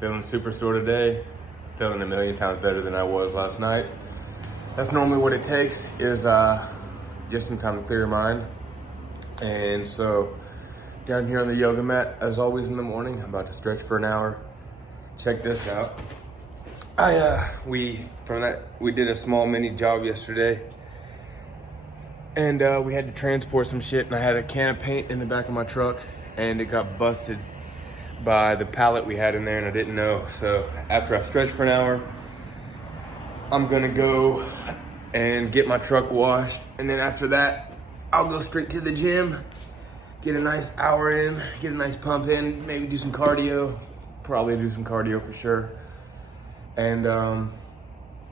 Feeling super sore today. Feeling a million times better than I was last night. That's normally what it takes, is just some time to clear your mind. And so down here on the yoga mat, as always in the morning, I'm about to stretch for an hour. Check this out. We did a small mini job yesterday, and we had to transport some shit, and I had a can of paint in the back of my truck, and it got busted by the pallet we had in there, and I didn't know. So after I stretch for an hour, I'm gonna go and get my truck washed, and then after that, I'll go straight to the gym, get a nice hour in, get a nice pump in, maybe do some cardio, probably do some cardio for sure, and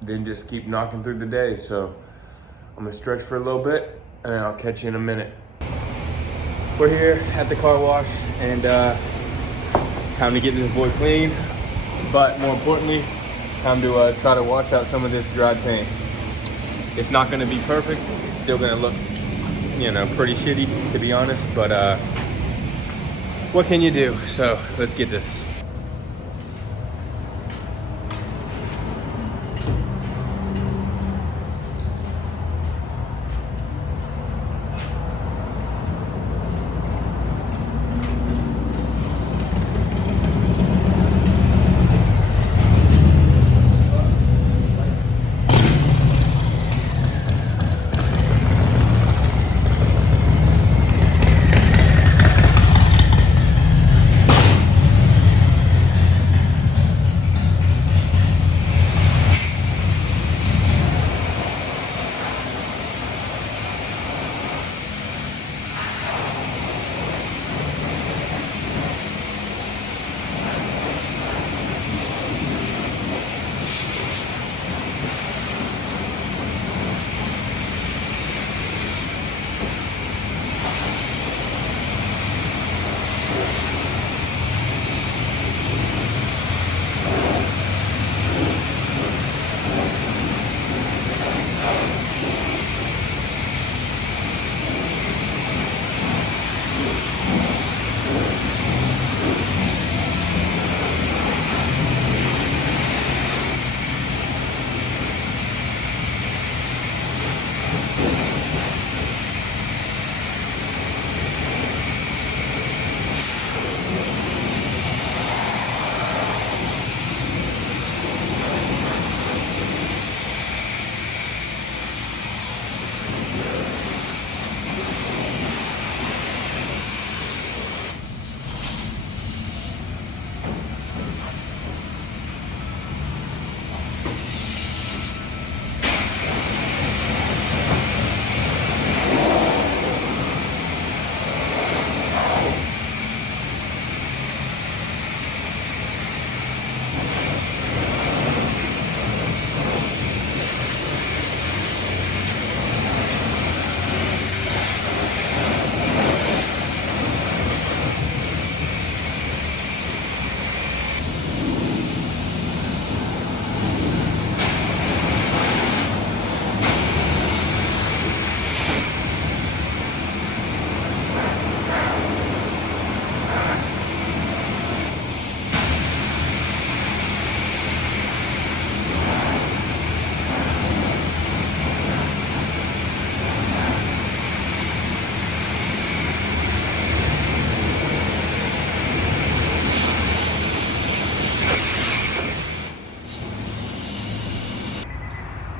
then just keep knocking through the day. So I'm gonna stretch for a little bit, and then I'll catch you in a minute. We're here at the car wash, and time to get this boy clean, but more importantly, time to try to wash out some of this dried paint. It's not gonna be perfect. It's still gonna look, pretty shitty, to be honest, but what can you do? So let's get this.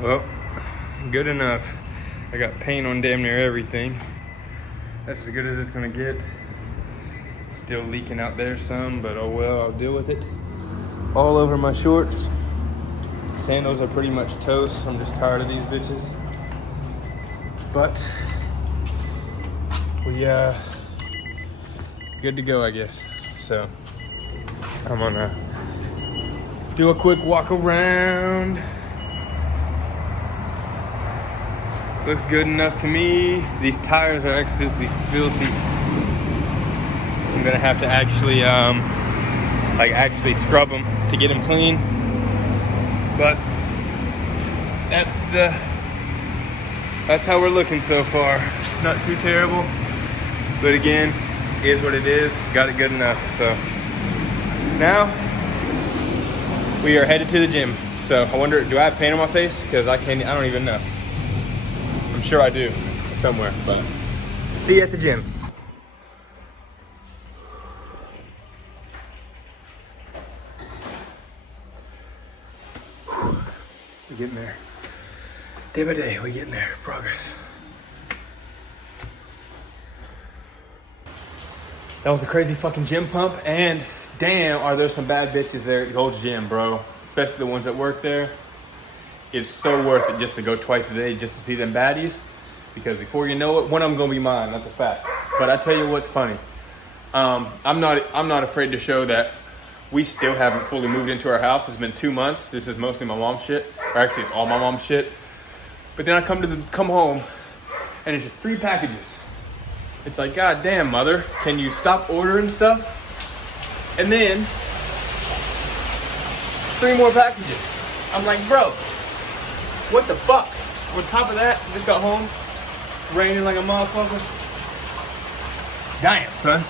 Well, good enough. I got paint on damn near everything. That's as good as it's gonna get. Still leaking out there some, but oh well, I'll deal with it. All over my shorts. Sandals are pretty much toast. I'm just tired of these bitches. But we good to go, I guess. So I'm gonna do a quick walk around. Looks good enough to me. These tires are absolutely filthy. I'm gonna have to actually actually scrub them to get them clean. But that's how we're looking so far. Not too terrible, but again, is what it is. Got it good enough. So now We are headed to the gym. So I wonder, do I have paint on my face? Because I don't even know. I'm sure I do somewhere, but see you at the gym. We're getting there. Day by day, we're getting there. Progress. That was a crazy fucking gym pump, and damn, are there some bad bitches there at Gold's Gym, bro. Especially the ones that work there. It's so worth it just to go twice a day just to see them baddies. Because before you know it, one of them gonna be mine, that's a fact. But I tell you what's funny. I'm not afraid to show that we still haven't fully moved into our house. It's been 2 months. This is mostly my mom's shit. Or actually, it's all my mom's shit. But then I come home, and it's 3 packages. It's like, God damn, mother, can you stop ordering stuff? And then 3 more packages. I'm like, bro, what the fuck? On top of that, just got home, raining like a motherfucker. Damn, son.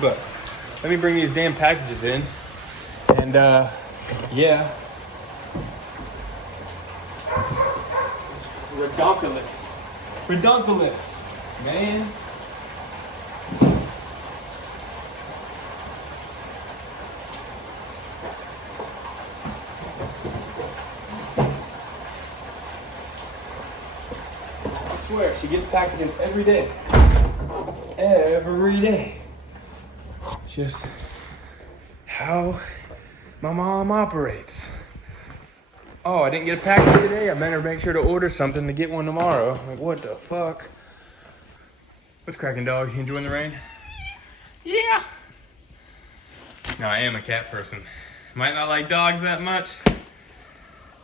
But let me bring these damn packages in. And yeah. Redonkulous. Redonkulous, man. I swear, she gets packaging every day. Every day. Just how my mom operates. Oh, I didn't get a package today. I better make sure to order something to get one tomorrow. Like, what the fuck? What's cracking, dog? You enjoying the rain? Yeah. No, I am a cat person. Might not like dogs that much,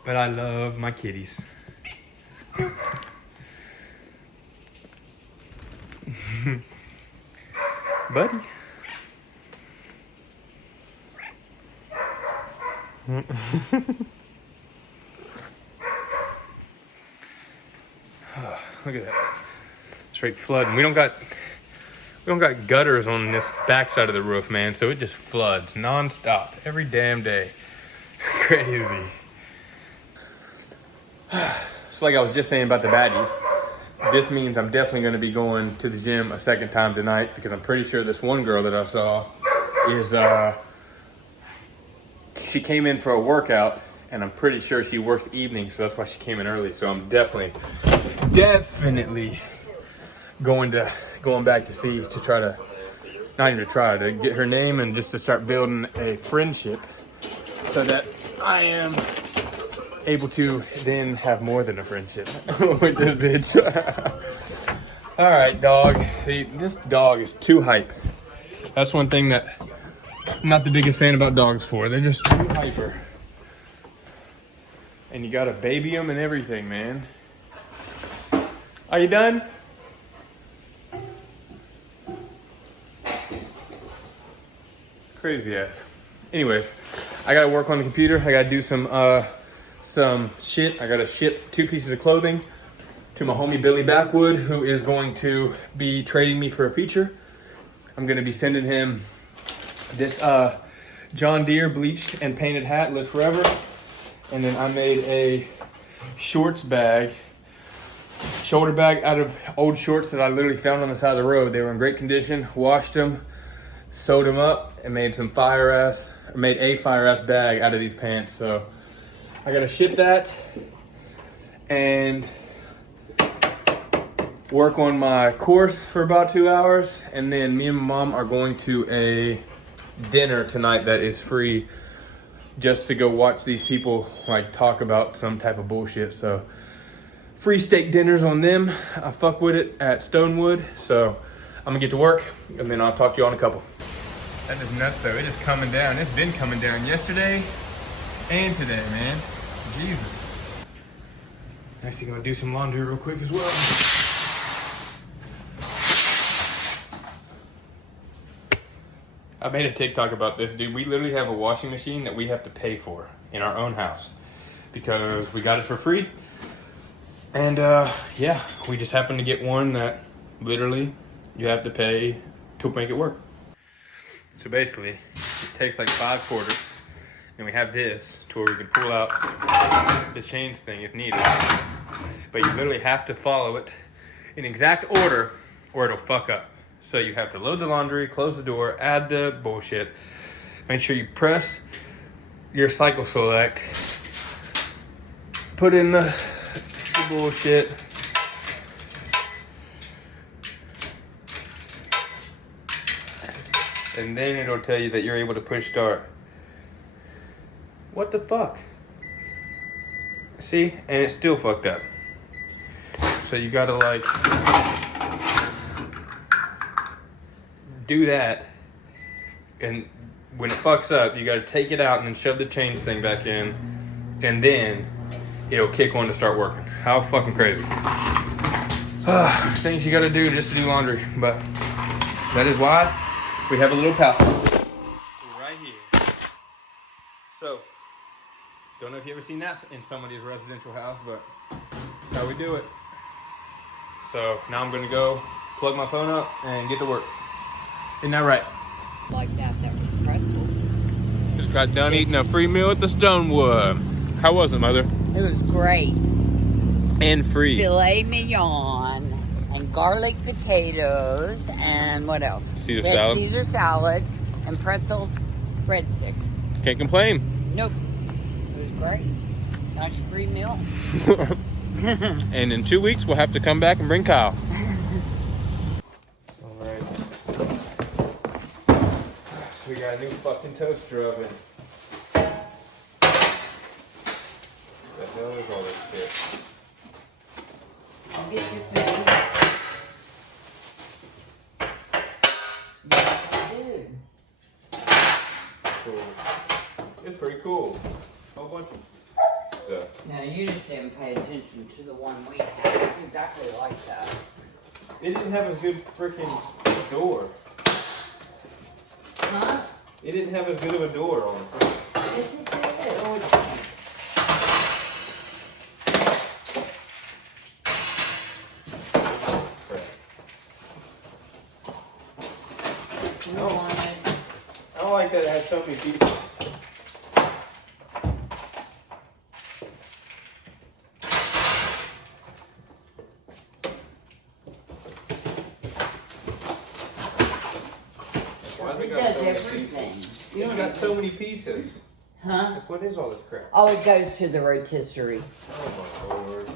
but I love my kitties. Buddy. Look at that. Straight flooding. We don't got gutters on this backside of the roof, man, so it just floods non-stop every damn day. Crazy. So like I was just saying about the baddies, this means I'm definitely going to be going to the gym a second time tonight, because I'm pretty sure this one girl that I saw is she came in for a workout, and I'm pretty sure she works evenings, so that's why she came in early. So I'm definitely going back to see, to try to, not even to try, to get her name and just to start building a friendship so that I am able to then have more than a friendship with this bitch. All right, dog. See, this dog is too hype. That's one thing that I'm not the biggest fan about dogs for. They're just too hyper. And you gotta baby them and everything, man. Are you done? Crazy ass. Anyways, I gotta work on the computer. I gotta do some shit. I gotta ship 2 pieces of clothing to my homie Billy Backwood, who is going to be trading me for a feature. I'm gonna be sending him this John Deere bleached and painted hat, live forever. And then I made a shorts bag, shoulder bag out of old shorts that I literally found on the side of the road. They were in great condition, washed them, sewed them up, and made a fire ass bag out of these pants. So I gotta ship that and work on my course for about 2 hours. And then me and my mom are going to a dinner tonight that is free, just to go watch these people like talk about some type of bullshit. So free steak dinners on them. I fuck with it at Stonewood. So I'm gonna get to work, and then I'll talk to you all in a couple. That is nuts though. It is coming down. It's been coming down yesterday and today, man. Jesus. Actually gonna do some laundry real quick as well. I made a TikTok about this, dude. We literally have a washing machine that we have to pay for in our own house because we got it for free. And yeah, we just happened to get one that literally you have to pay to make it work. So basically, it takes like 5 quarters And we have this to where we can pull out the change thing if needed. But you literally have to follow it in exact order or it'll fuck up. So you have to load the laundry, close the door, add the bullshit. Make sure you press your cycle select, put in the bullshit, and then it'll tell you that you're able to push start. What the fuck? See? And it's still fucked up. So you gotta like do that, and when it fucks up, you gotta take it out and then shove the change thing back in, and then it'll kick on to start working. How fucking crazy. Things you gotta do just to do laundry, but that is why we have a little pallet right here. So, don't know if you ever seen that in somebody's residential house, but that's how we do it. So now I'm gonna go plug my phone up and get to work. Isn't that right? Like that was pretzel. Just got done eating a free meal at the Stonewood. How was it, Mother? It was great. And free. Filet mignon and garlic potatoes and what else? Caesar salad. Caesar salad and pretzel breadsticks. Can't complain. Nope. It was great. Nice free meal. And in 2 weeks, we'll have to come back and bring Kyle. Alright. So we got a new fucking toaster oven. What the hell is all this shit? I'll get your food. Dude. Cool. It's pretty cool. Whole bunch of stuff. Now you just didn't pay attention to the one we had. It's exactly like that. It didn't have a good freaking door. Huh? It didn't have as good of a door on it. Yes, it did. Oh, I don't like that it has so many pieces. It does everything. It's got so many pieces. Huh? What is all this crap? Oh, it goes to the rotisserie. Oh my lord.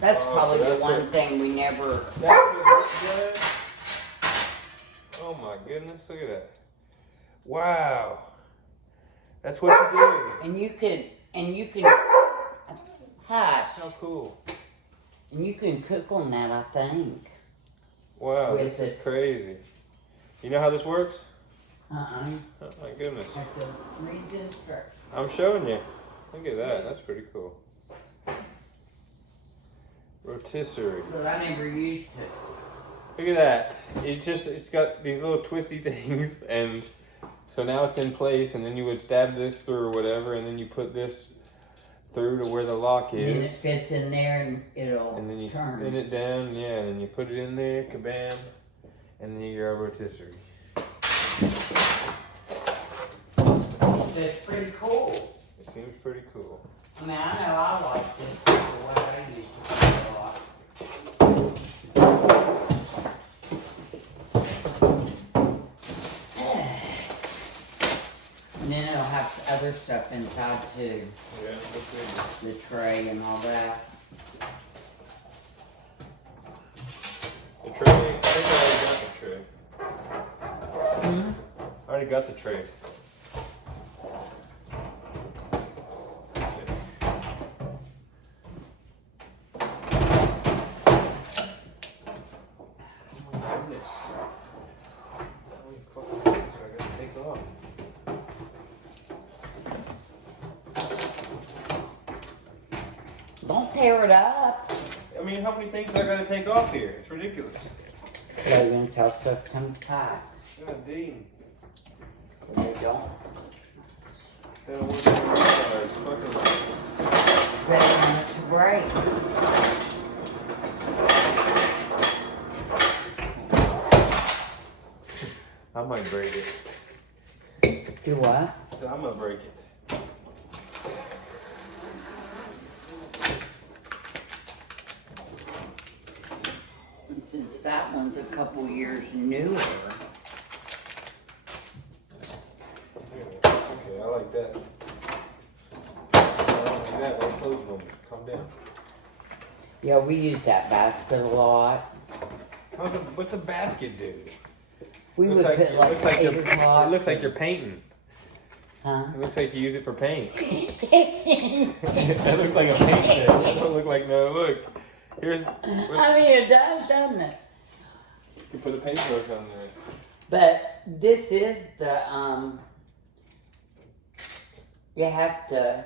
That's Oh, probably so the that's one it. thing we never. Oh my goodness, look at that. Wow. That's what you do. And you can, hush. How cool. And you can cook on that, I think. Wow, With this is it. crazy. You know how this works? Uh-uh. Oh my goodness. Have to read the instructions. I'm showing you. Look at that. That's pretty cool. Rotisserie. But I never used it. Look at that. It's got these little twisty things, and so now it's in place, and then you would stab this through or whatever, and then you put this through to where the lock And then it is. fits in there and it'll And then you turn. spin it down, yeah, and then you put it in there, kabam, and then you grab a rotisserie. That's pretty cool. It seems pretty cool. I mean, I know I liked it for what I used to do a lot. And then it'll have other stuff inside too. Yeah, that's good. The tray and all that. The tray, I think I already got the tray. I already got the tray. Oh my goodness. How many fucking things do I gotta take off? Don't tear it up. I mean, how many things do I gotta take off here? It's ridiculous. That's how stuff comes back. God dang. They don't. They don't want to it's fucking Better than it's break. I might break it. Do what? it, I'm gonna break it. And since that one's a couple years newer. Okay, I like that. I don't like that. Like closing on me. Calm down. Yeah, we use that basket a lot. What's a basket do? We Looks would put like looks like 8 you're, o'clock. it looks like you're painting. Huh? It looks like you use it for paint. That looks like a paint tray. That don't look like no. Look, here's. I mean, it does, doesn't it? You put a paintbrush on this. But this is the, you have to,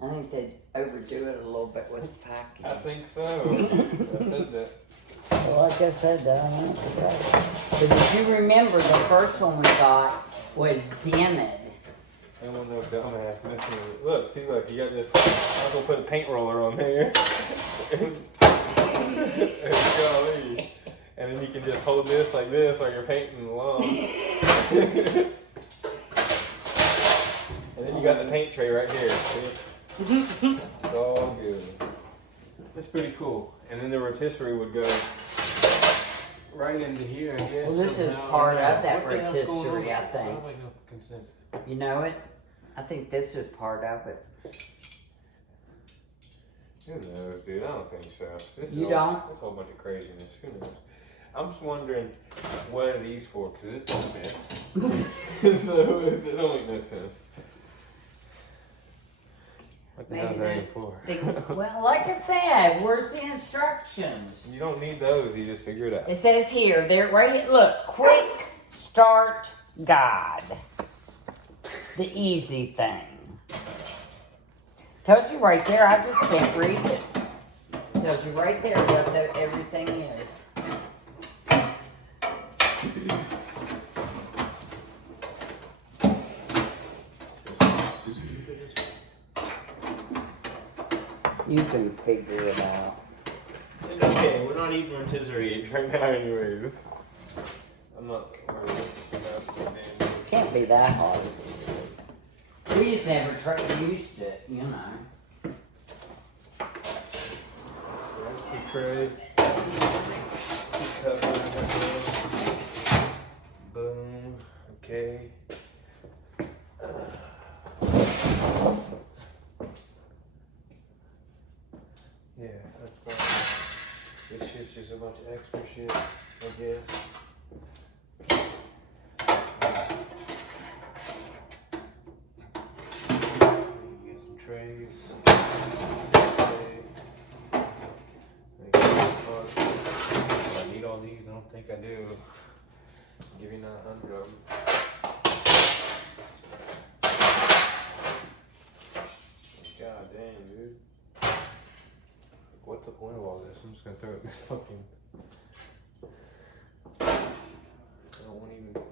I think they overdo it a little bit with the packaging. I think so. I said that. Well, like I said, but if you remember, the first one we got was dented. I don't want no dumbass messing with it. Look, see, look, you got this. I'm gonna put a paint roller on there. Golly. And then you can just hold this like this while you're painting along. And then you got the paint tray right here. See? It's all good. That's pretty cool. And then the rotisserie would go right into here, I guess. Well, this is somehow. part of that What the hell's going rotisserie, on? I think. I don't make no sense. You know it? I think this is part of it. Who knows, dude? I don't think so. This You is don't? This whole bunch of craziness. Who knows? I'm just wondering what are these for? Because this don't fit. So it don't make no sense. What the hell's that for? Well, like I said, where's the instructions? You don't need those. You just figure it out. It says here, there, right, look, quick start guide. The easy thing. Tells you right there, I just can't read it. Tells you right there what everything is. You can figure it out. It's okay. We're not eating rotisserie right now anyways. I'm not worried about it. Can't be that hard. We just never used it, you know. So that's the tray. Boom. Okay. Yeah, that's fine. This shit's just a bunch of extra shit, I guess. Get some trays. I need all these. I don't think I do. I'll give you 900 of them. God damn, dude. What's the point of all this? I'm just gonna throw it in this fucking. I don't want to even.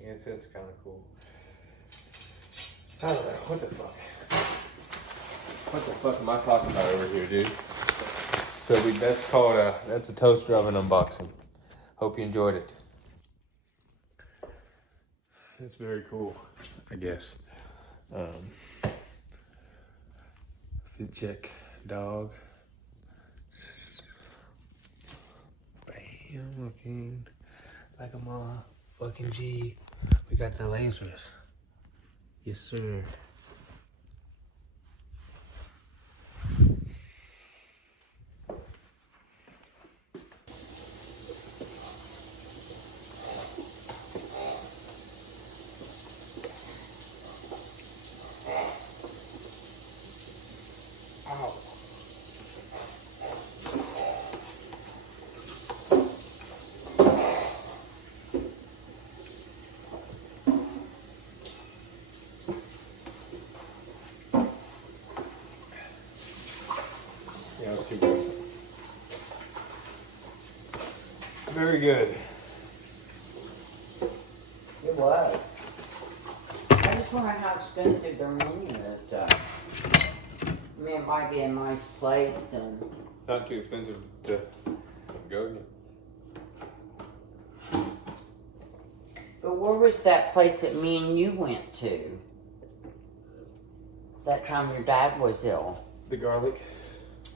Yeah, it's kind of cool. I don't know. What the fuck? What the fuck am I talking about over here, dude? So that's called that's a toaster oven unboxing. Hope you enjoyed it. It's very cool, I guess. Fit check, dog. Bam, looking like a motherfucking G. We got the lasers. Yes, sir. Yeah, that's too good. Very good. It was. I just wonder how expensive their menu is. I mean, it might be a nice place and. Not too expensive to go where was that place that me and you went to? That time your dad was ill. The garlic.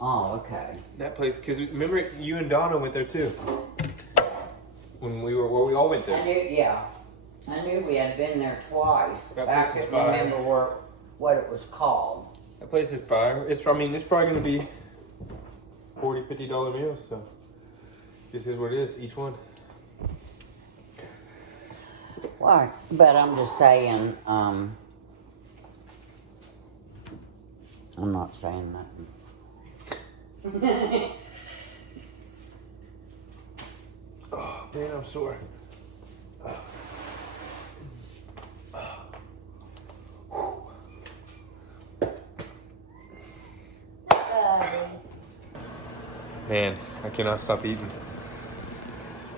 Oh, okay. That place, because remember you and Donna went there too. When we all went there. I knew we had been there twice. That But I place is couldn't fire. remember what it was called. That place is fire. It's probably going to be $40, $50 meals, so this is what it is, each one. Why? But I'm just saying, I'm not saying nothing. Oh, man, I'm sore. Man, I cannot stop eating.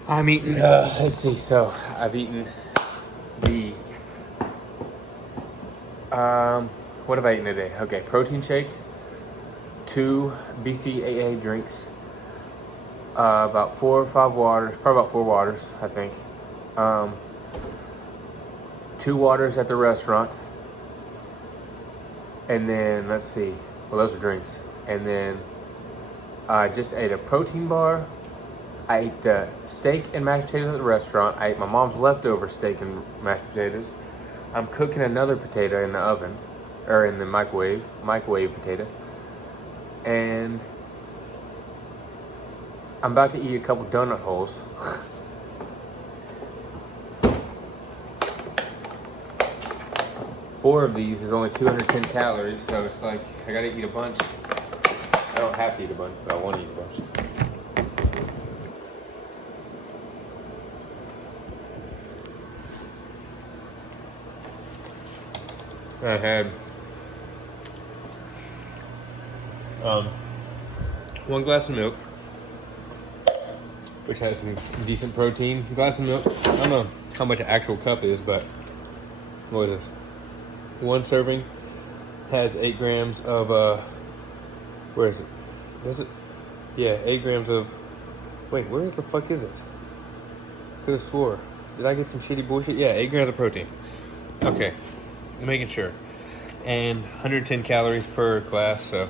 I'm eating, let's see, so I've eaten the, what have I eaten today? Okay, protein shake, 2 BCAA drinks, about 4 or 5 waters, probably about 4 waters, I think. 2 waters at the restaurant. And then, let's see, well, those are drinks. And then I just ate a protein bar. I ate the steak and mashed potatoes at the restaurant. I ate my mom's leftover steak and mashed potatoes. I'm cooking another potato in the oven, or in the microwave potato. And I'm about to eat a couple donut holes. 4 of these is only 210 calories, so it's like I gotta eat a bunch. I don't have to eat a bunch, but I want to eat a bunch. I had 1 glass of milk, which has some decent protein. Glass of milk, I don't know how much an actual cup is, but what is this? 1 serving has 8 grams of, where is it? Does it? Yeah, 8 grams of, wait, where the fuck is it? Could have swore. Did I get some shitty bullshit? Yeah, 8 grams of protein. Okay, I'm making sure. And 110 calories per glass, so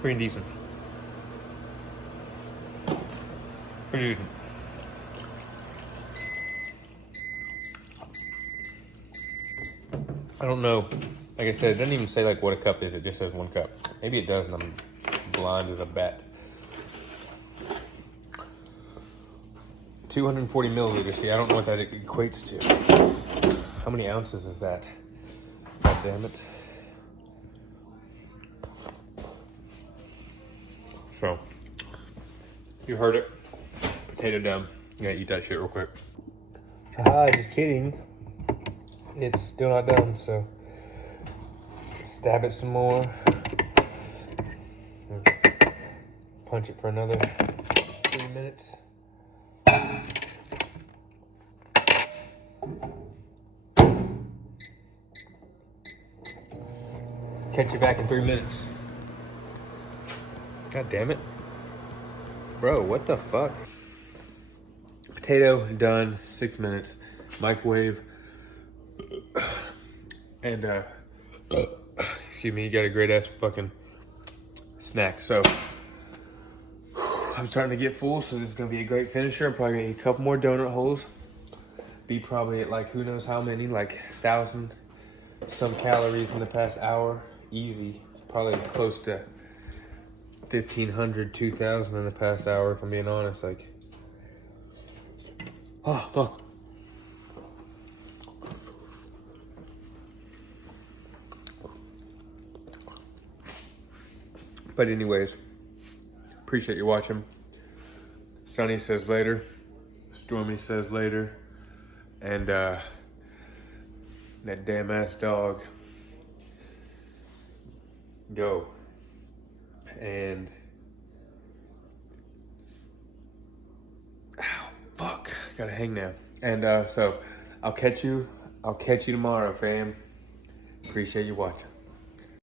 pretty decent. Pretty decent. I don't know. Like I said, it doesn't even say like what a cup is. It just says 1 cup. Maybe it does, and I'm blind as a bat. 240 milliliters. See, I don't know what that equates to. How many ounces is that? God damn it. So, you heard it. Potato down. You gotta eat that shit real quick. Just kidding. It's still not done, so stab it some more. Punch it for another 3 minutes. Catch you back in 3 minutes. God damn it. Bro, what the fuck? Potato done, 6 minutes. Microwave. And, excuse me, you got a great ass fucking snack. So, I'm starting to get full, so this is gonna be a great finisher. I'm probably gonna eat a couple more donut holes. Be probably at like who knows how many, like 1,000 some calories in the past hour. Easy. Probably close to 1,500, 2,000 in the past hour, if I'm being honest. Like, oh, fuck. But anyways, appreciate you watching. Sunny says later. Stormy says later. And that damn ass dog, go. And ow, fuck, gotta hang now. And so I'll catch you tomorrow, fam. Appreciate you watching.